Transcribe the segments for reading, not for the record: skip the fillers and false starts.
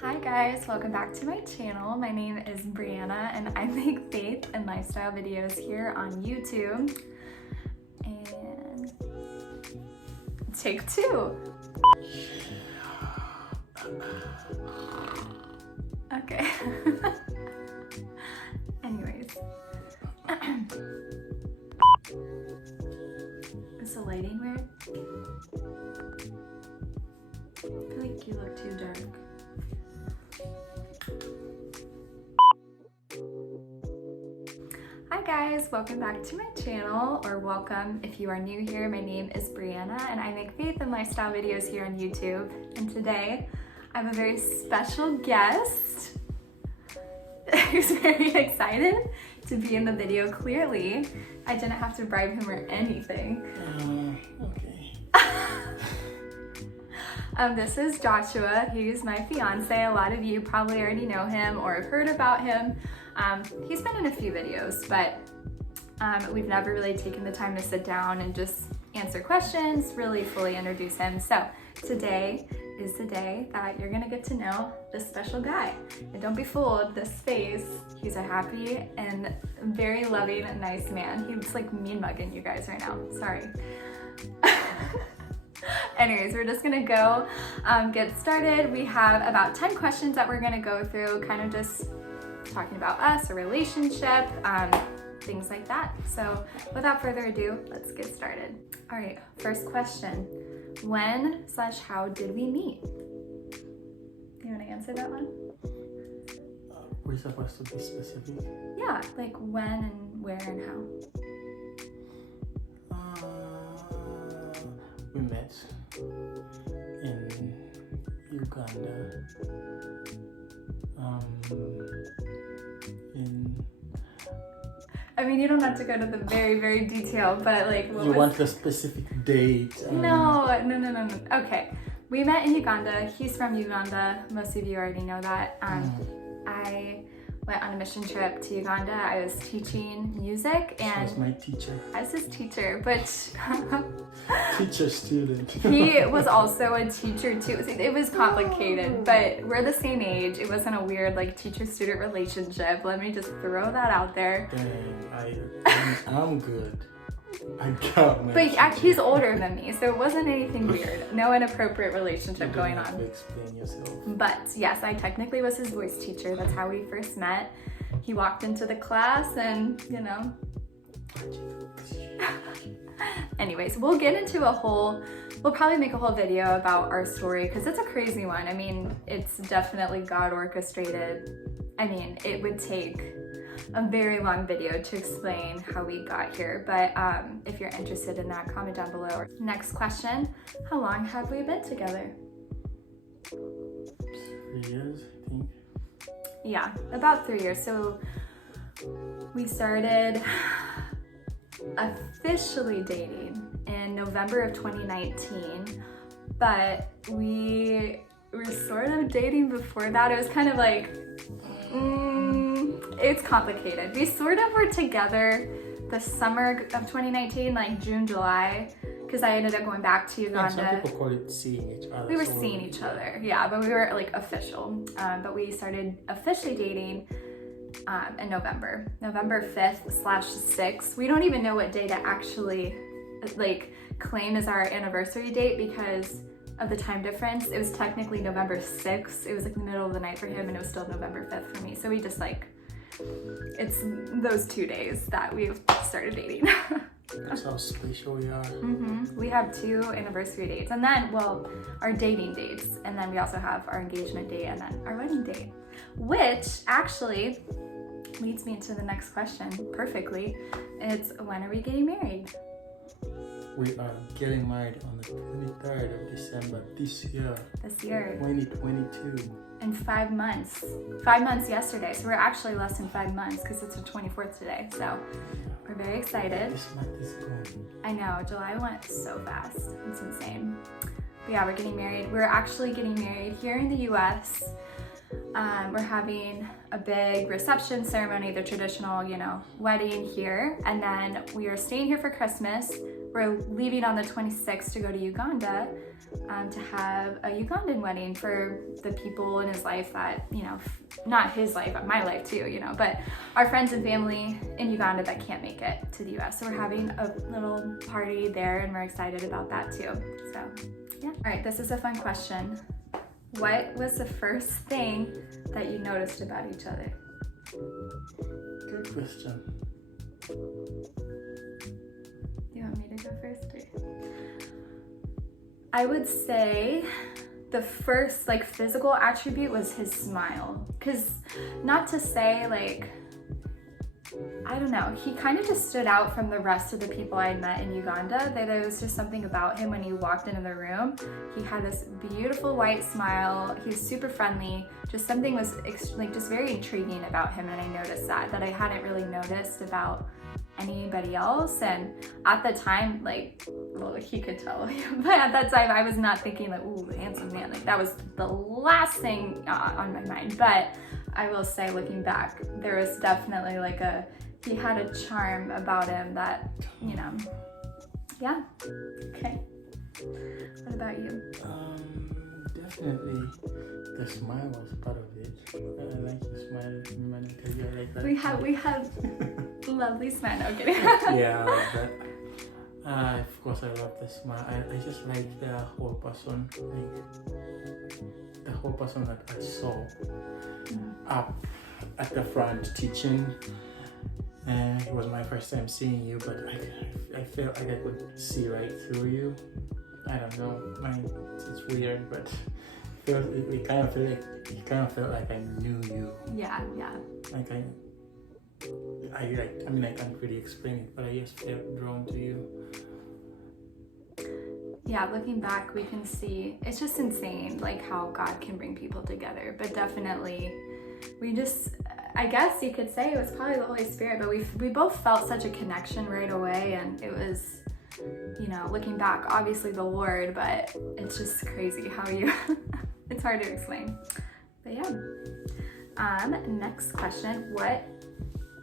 Hi guys, welcome back to my channel. My name is Brianna and I make faith and lifestyle videos here on YouTube. And take two. Okay. Anyways. Is the lighting weird? I feel like you look too dark. Hi guys, welcome back to my channel, or welcome if you are new here. My name is Brianna and I make faith and lifestyle videos here on YouTube. And today I have a very special guest who's very excited to be in the video. Clearly, I didn't have to bribe him or anything. Okay. This is Joshua. He's my fiance. A lot of you probably already know him or have heard about him. He's been in a few videos, but we've never really taken the time to sit down and just answer questions, really fully introduce him. So today is the day that you're gonna get to know this special guy. And don't be fooled, this face, he's a happy and very loving and nice man. He's like mean mugging you guys right now, sorry. Anyways, we're just gonna go get started. We have about 10 questions that we're gonna go through, kind of just talking about us, a relationship, things like that. So without further ado, let's get started. All right, first question. When/how did we meet? Do you wanna answer that one? We're supposed to be specific? Yeah, like when and where and how. We met in Uganda. I mean, you don't have to go to the very detailed, but like what You was... want the specific date? No. Okay, we met in Uganda. He's from Uganda. Most of you already know that. I went on a mission trip to Uganda. I was teaching music and... She was my teacher. I was his teacher, but... Teacher student. He was also a teacher too. It was complicated, but we're the same age. It wasn't a weird like teacher-student relationship. Let me just throw that out there. Dang, I'm good. I got my... But he's older than me, so it wasn't anything weird. No inappropriate relationship going on. You don't have to explain yourself. But yes, I technically was his voice teacher. That's how we first met. He walked into the class and, you know. Anyways, we'll get into we'll probably make a whole video about our story because it's a crazy one. I mean, it's definitely God orchestrated. I mean, it would take a very long video to explain how we got here, but if you're interested in that, comment down below. Next question, how long have we been together? 3 years, I think. Yeah, about 3 years. So we started officially dating in November of 2019, but we were sort of dating before that. It was kind of like, it's complicated. We sort of were together the summer of 2019, like June, July, because I ended up going back to Uganda. Yeah, some people call it seeing each other. We were seeing each other, yeah, but we were like official. But we started officially dating in November 5th/6th. We don't even know what day to actually like claim as our anniversary date because of the time difference. It was technically November 6th. It was like the middle of the night for him and it was still November 5th for me. So we just like, it's those 2 days that we started dating. That's how special we are. We have 2 anniversary dates and then, well, our dating dates. And then we also have our engagement date and then our wedding date, which actually leads me into the next question perfectly. It's when are we getting married? We are getting married on the 23rd of December this year. 2022. In 5 months. 5 months yesterday. So we're actually less than 5 months because it's the 24th today. So we're very excited. This month is gone. I know, July went so fast. It's insane. But yeah, we're getting married. We're actually getting married here in the US. We're having a big reception ceremony, the traditional, wedding here. And then we are staying here for Christmas. we're leaving on the 26th to go to Uganda to have a Ugandan wedding for the people in his life that, you know, not his life, but my life too, you know, but our friends and family in Uganda that can't make it to the US. So we're having a little party there and we're excited about that too. So yeah. All right, this is a fun question. What was the first thing that you noticed about each other? Good question. You want me to go first? Or? I would say the first like physical attribute was his smile. Cause not to say like, I don't know, he kind of just stood out from the rest of the people I met in Uganda. There was just something about him when he walked into the room. He had this beautiful white smile. He was super friendly. Just something was like just very intriguing about him, and I noticed that I hadn't really noticed about anybody else. And at the time, like, well, he could tell, but at that time I was not thinking like, ooh, handsome man. Like that was the last thing on my mind. But I will say, looking back, there was definitely like he had a charm about him that, you know, yeah. Okay. What about you? Definitely the smile was part of it. I like the smile. I like that. We have lovely smile. Okay. Yeah, but of course I love the smile. I just like the whole person, like the whole person that I saw up at the front teaching. And it was my first time seeing you, but I felt like I could see right through you. I don't know, it's weird, but it kind of felt like I knew you. Yeah. Like I can't really explain it, but I just felt drawn to you. Yeah, looking back, we can see it's just insane, like how God can bring people together. But definitely, I guess you could say it was probably the Holy Spirit, but we both felt such a connection right away, and it was, you know, looking back, obviously the Lord, but it's just crazy how it's hard to explain. But yeah. Next question, what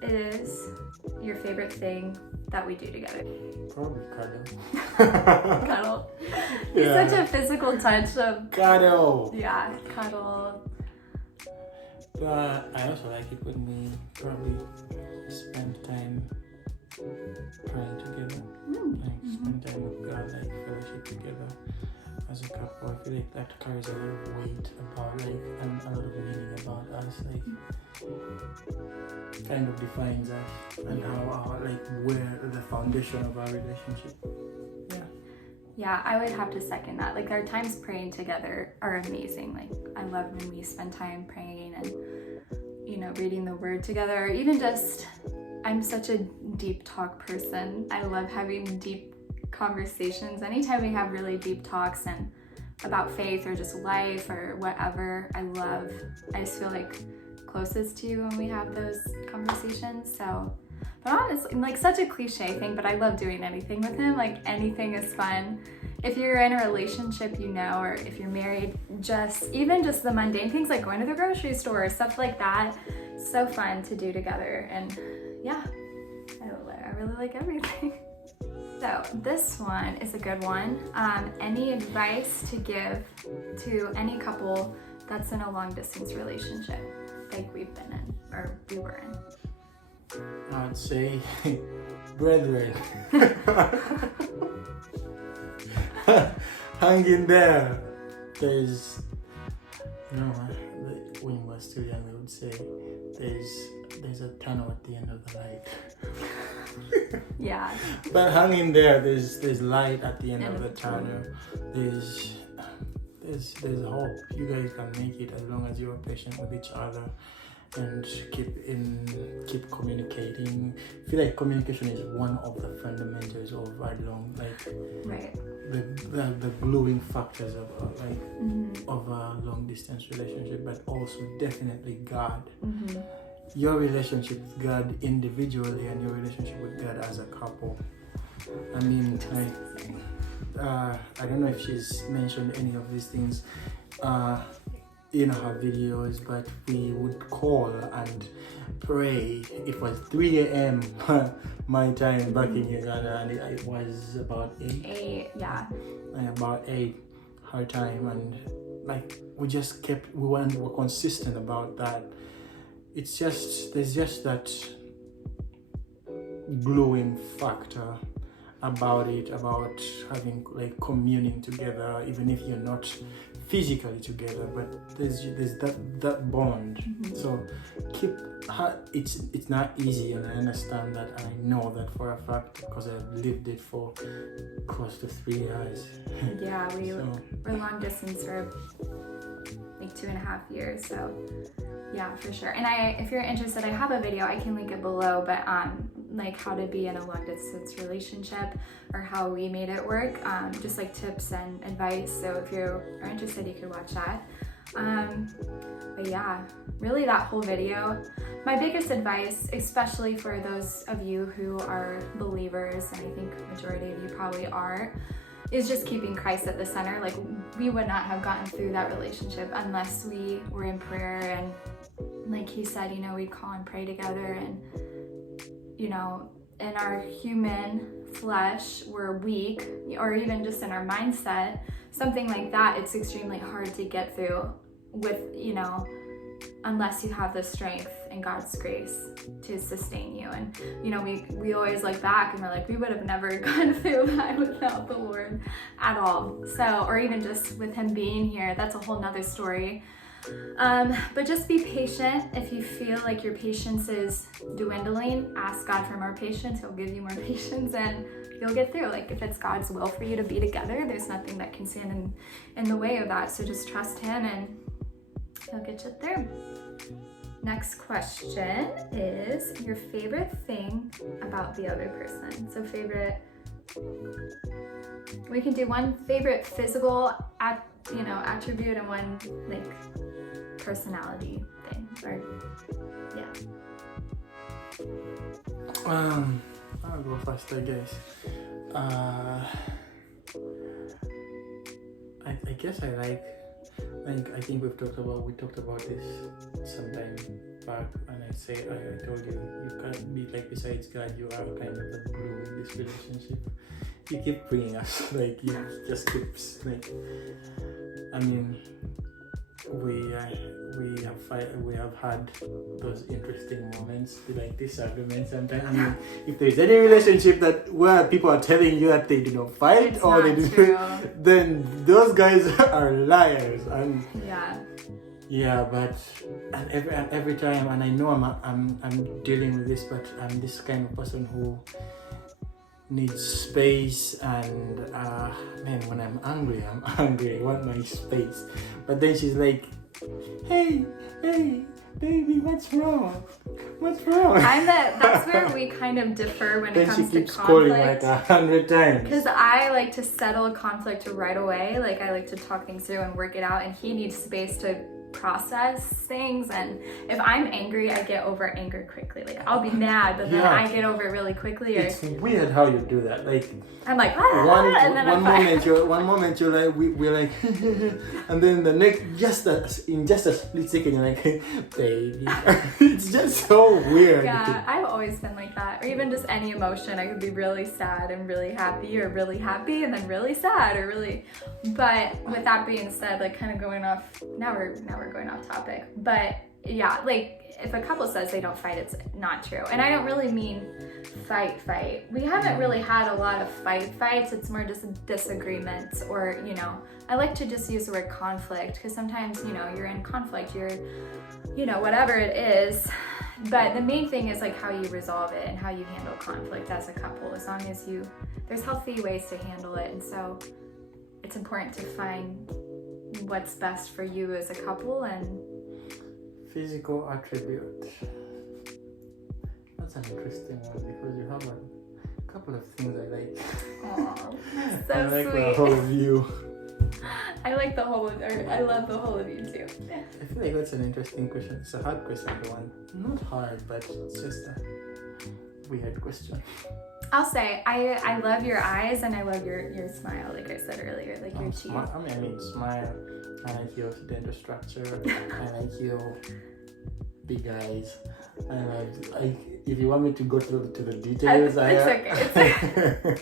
is your favorite thing that we do together? Probably cuddle. Cuddle. Yeah. It's such a physical touch of Cuddle. Yeah, cuddle. But I also like it when we probably spend time praying together. Spend time with God, like fellowship together as a couple. I feel like that carries a lot of weight about and a lot of meaning about us, kind of defines us and how where the foundation of our relationship. Yeah, I would have to second that. Like, our times praying together are amazing. Like, I love when we spend time praying and, you know, reading the word together. Or even just, I'm such a deep talk person. I love having deep conversations. Anytime we have really deep talks and about faith or just life or whatever, I just feel like closest to you when we have those conversations. So, but honestly, like, such a cliche thing, but I love doing anything with him. Like, anything is fun. If you're in a relationship, you know, or if you're married, even just the mundane things like going to the grocery store, stuff like that, so fun to do together. And yeah, I really like everything. So this one is a good one. Any advice to give to any couple that's in a long distance relationship like we've been in, or we were in? I'd say, brethren, hang in there. There's, when we were still young, I would say, there's a tunnel at the end of the light. Yeah. But hang in there. There's light at the end of the tunnel. There's hope. You guys can make it as long as you're patient with each other and keep communicating. I feel like communication is one of the fundamentals of the gluing factors of a long distance relationship, but also definitely God. Your relationship with God individually and your relationship with God as a couple. I mean, I don't know if she's mentioned any of these things. her videos, but we would call and pray. It was 3 a.m. my time back in Uganda, and it was about 8. About 8 her time, and like we were consistent about that. It's just, there's just that gluing factor about it, about having like communing together, even if you're not physically together, but there's that bond. So it's not easy, and I understand that. I know that for a fact because I've lived it for close to 3 years. Yeah, we're long distance for like 2.5 years, so yeah, for sure. And if you're interested, I have a video, I can link it below, but like how to be in a long distance relationship or how we made it work, just like tips and advice. So if you are interested, you could watch that. But yeah, really that whole video, my biggest advice, especially for those of you who are believers, and I think majority of you probably are, is just keeping Christ at the center. Like, we would not have gotten through that relationship unless we were in prayer, and like he said, you know, we'd call and pray together, and you know, in our human flesh, we're weak, or even just in our mindset, something like that, it's extremely hard to get through with, you know, unless you have the strength and God's grace to sustain you. And you know, we always look back and we're like, we would have never gone through that without the Lord at all. So, or even just with him being here, that's a whole nother story. But just be patient. If you feel like your patience is dwindling, ask God for more patience. He'll give you more patience, and you'll get through. Like, if it's God's will for you to be together, there's nothing that can stand in the way of that. So just trust him, and he'll get you through. Next question is your favorite thing about the other person. So favorite, we can do one favorite physical attribute and one like personality thing, or yeah. I'll go first, I guess. I guess I think we talked about this sometime back, and I told you can't be like, besides God, you are kind of the glue in this relationship. You keep bringing us, like, you just keep like, I mean, we have had those interesting moments, like disagreements sometimes. I mean, if there's any relationship that where people are telling you that they did not fight, or they did, then those guys are liars. And but every time, and I know I'm dealing with this, but I'm this kind of person who needs space, and when I'm angry, I want my space. But then she's like, hey baby, what's wrong? That's where we kind of differ when it comes to conflict. Then she keeps calling like 100 times. Because I like to settle conflict right away. Like, I like to talk things through and work it out, and he needs space to process things. And if I'm angry, I get over anger quickly. Like, I'll be mad, but then I get over it really quickly. It's weird how you do that. Like, I'm like, one moment you're like, we're like, and then the next, in just a split second, you're like, baby. It's just so weird. Yeah, I've always been like that. Or even just any emotion. I could be really sad and really happy, or really happy and then really sad, or really. But with that being said, like, kind of going off, now we're going off topic. But yeah, like, if a couple says they don't fight, it's not true. And I don't really mean fight. We haven't really had a lot of fights. It's more just disagreements, or, you know, I like to just use the word conflict, because sometimes, you know, you're in conflict, you're, you know, whatever it is. But the main thing is like how you resolve it and how you handle conflict as a couple, as long as there's healthy ways to handle it. And so it's important to find what's best for you as a couple. And physical attribute, that's an interesting one, because you have a couple of things I like. Oh, so I like sweet. the whole of you. I love the whole of you too. I feel like that's an interesting question. It's a hard question to one. Not hard, but it's just a weird question. I'll say I love your eyes, and I love your smile, like I said earlier, like your cheek. I mean, smile. I like your dental structure. I like your big eyes. And if you want me to go to the details, it's okay.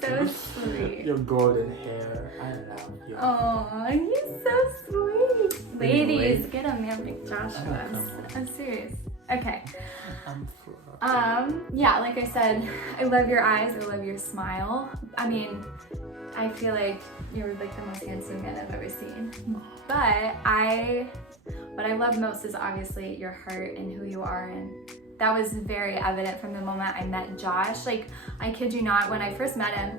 So sweet. Your golden hair. I love you. Oh, he's so sweet. Ladies, Anyway. get a man like Joshua. I'm serious. Okay. I'm Yeah, like I said, I love your eyes. I love your smile. I mean, I feel like you're like the most handsome man I've ever seen. But what I love most is obviously your heart and who you are, and that was very evident from the moment I met Josh. Like, I kid you not, when I first met him,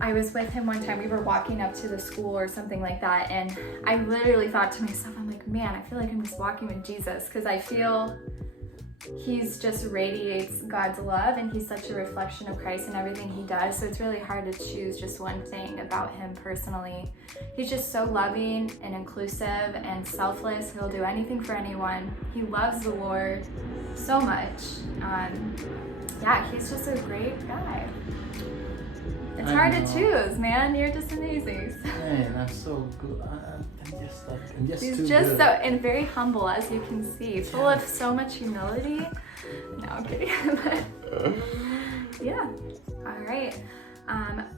I was with him one time, we were walking up to the school or something like that, and I literally thought to myself, I'm like, man, I feel like I'm just walking with Jesus, because I feel he's just radiates God's love, and he's such a reflection of Christ in everything he does. So it's really hard to choose just one thing about him personally. He's just so loving and inclusive and selfless. He'll do anything for anyone. He loves the Lord so much. Yeah, he's just a great guy. It's hard to choose, man. You're just amazing. Man, I'm so good. I'm just He's too just good. so, and very humble, as you can see, full of so much humility. No, I'm kidding. Yeah. All right.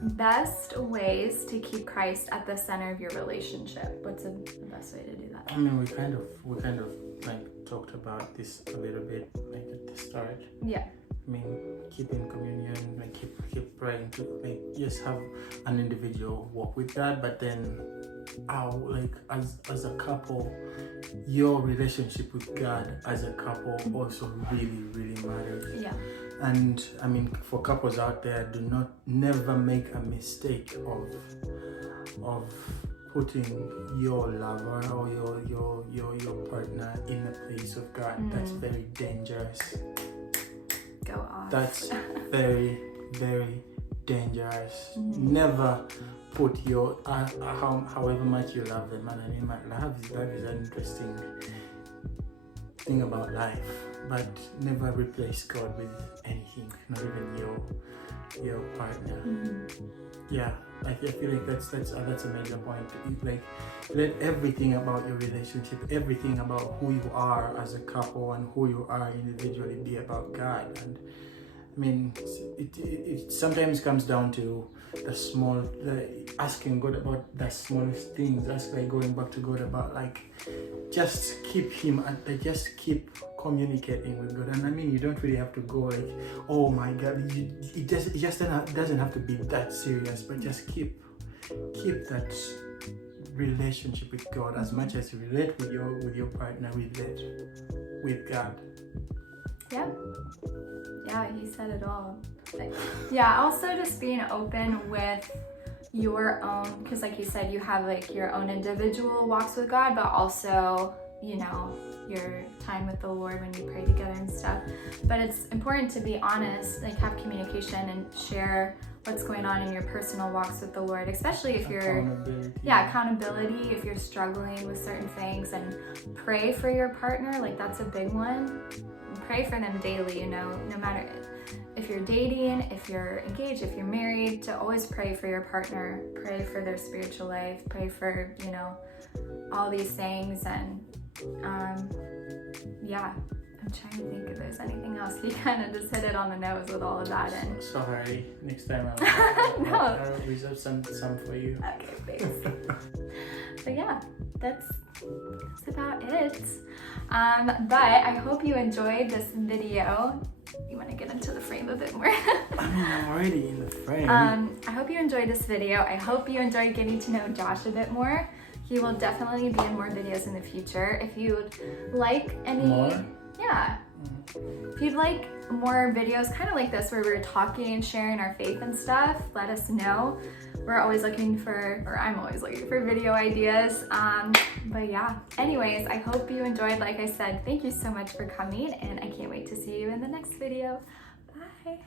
Best ways to keep Christ at the center of your relationship. What's the best way to do that? I mean, we kind of like talked about this a little bit, like at the start. Yeah. I mean, keep in communion, like keep praying to like just have an individual walk with God, but then like as a couple, your relationship with God as a couple also really matters. Yeah. And I mean, for couples out there, never make a mistake of putting your lover or your partner in the place of God. That's very dangerous. Go off. That's very dangerous. Never put your however much you love them, and I mean, love is an interesting thing about life, but never replace God with anything, not even your partner. Yeah, I feel like that's a major point. Like, let everything about your relationship, everything about who you are as a couple and who you are individually be about God. And I mean, it sometimes comes down to asking God about the smallest things. That's like going back to God about like, just keep him and just keep communicating with God. And I mean, you don't really have to go like, oh my God, it just doesn't have to be that serious, but just keep that relationship with God as much as you relate with your partner, relate with God. Yeah, he said it all. Yeah, also just being open with your own, because like you said, you have like your own individual walks with God, but also, you know, your time with the Lord when you pray together and stuff. But it's important to be honest, like have communication and share what's going on in your personal walks with the Lord, especially if you're accountability, if you're struggling with certain things, and pray for your partner. Like, that's a big one. Pray for them daily, you know, no matter if you're dating, if you're engaged, if you're married, to always pray for your partner, pray for their spiritual life, pray for, you know, all these things. And yeah, I'm trying to think if there's anything else. He kind of just hit it on the nose with all of that. And sorry, next time No. I'll reserve some for you. Okay, thanks. But yeah, that's about it. But I hope you enjoyed this video. You want to get into the frame a bit more? I'm already in the frame. I hope you enjoyed this video. I hope you enjoyed getting to know Josh a bit more. He will definitely be in more videos in the future. If you'd like any... More? Yeah. If you'd like more videos kind of like this where we're talking and sharing our faith and stuff, let us know. We're always looking for, or I'm always looking for video ideas. But yeah, anyways, I hope you enjoyed. Like I said, thank you so much for coming, and I can't wait to see you in the next video. Bye.